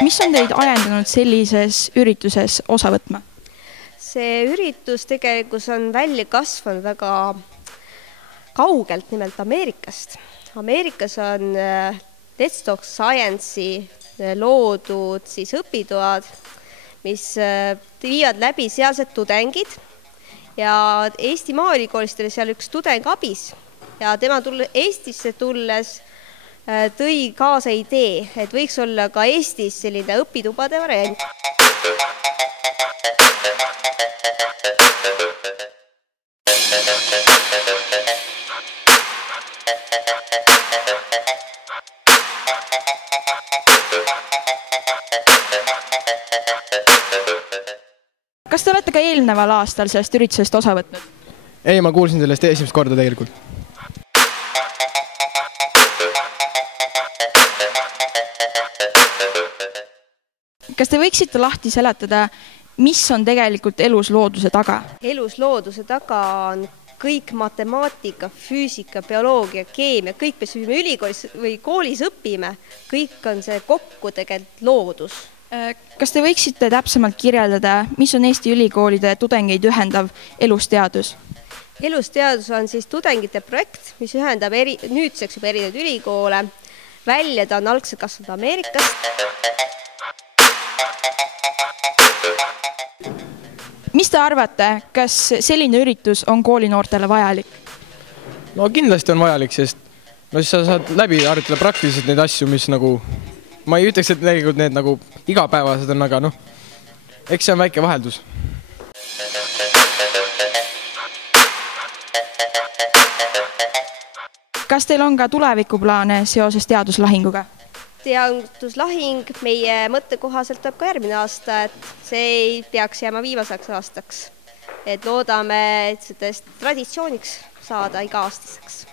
Mis on teid ajendanud sellises ürituses osa võtma? See üritus tegelikult on välja kasvanud väga kaugelt, nimelt Ameerikast. Ameerikas on Let's Talk Science'i loodud õpitoad, mis viivad läbi sealsed tudengid ja Eesti Maaülikoolist oli seal üks tudeng abis ja tema Eestisse tulles tõi kaasa idee, et võiks olla ka Eestis selline õpitubade variant. Kas te olete ka eelneval aastal sellest üritusest osa võtnud? Ei, ma kuulsin sellest esimest korda tegelikult. Kas te võiksite lahti seletada, mis on tegelikult elus looduse taga? Elus looduse taga on kõik matemaatika, füüsika, bioloogia, keemia, kõik, mis me ülikoolis või koolis õpime, kõik on see kokku tegelikult loodus. Kas te võiksite täpsemalt kirjeldada, mis on Eesti ülikoolide tudengeid ühendav elusteadus? Elusteadus on siis tudengite projekt, mis ühendab nüüdseks juba erinevaid ülikoole. Välja ta on algselt kasvanud Ameerikast. Mis te arvate, kas selline üritus on koolinoortele vajalik? No kindlasti on vajalik, sest sa saad läbi harjutada praktiliselt neid asju, mis ma ei ütleks, et tegelikult need igapäevased on, aga eks see on väike vaheldus. Kas teil on ka tulevikuplaane seoses teaduslahinguga? Teaduslahing meie mõtte kohaselt tuleb ka järgmine aasta, et see ei peaks jääma viimaseks aastaks. Et loodame sellest traditsiooniks saada iga-aastaseks.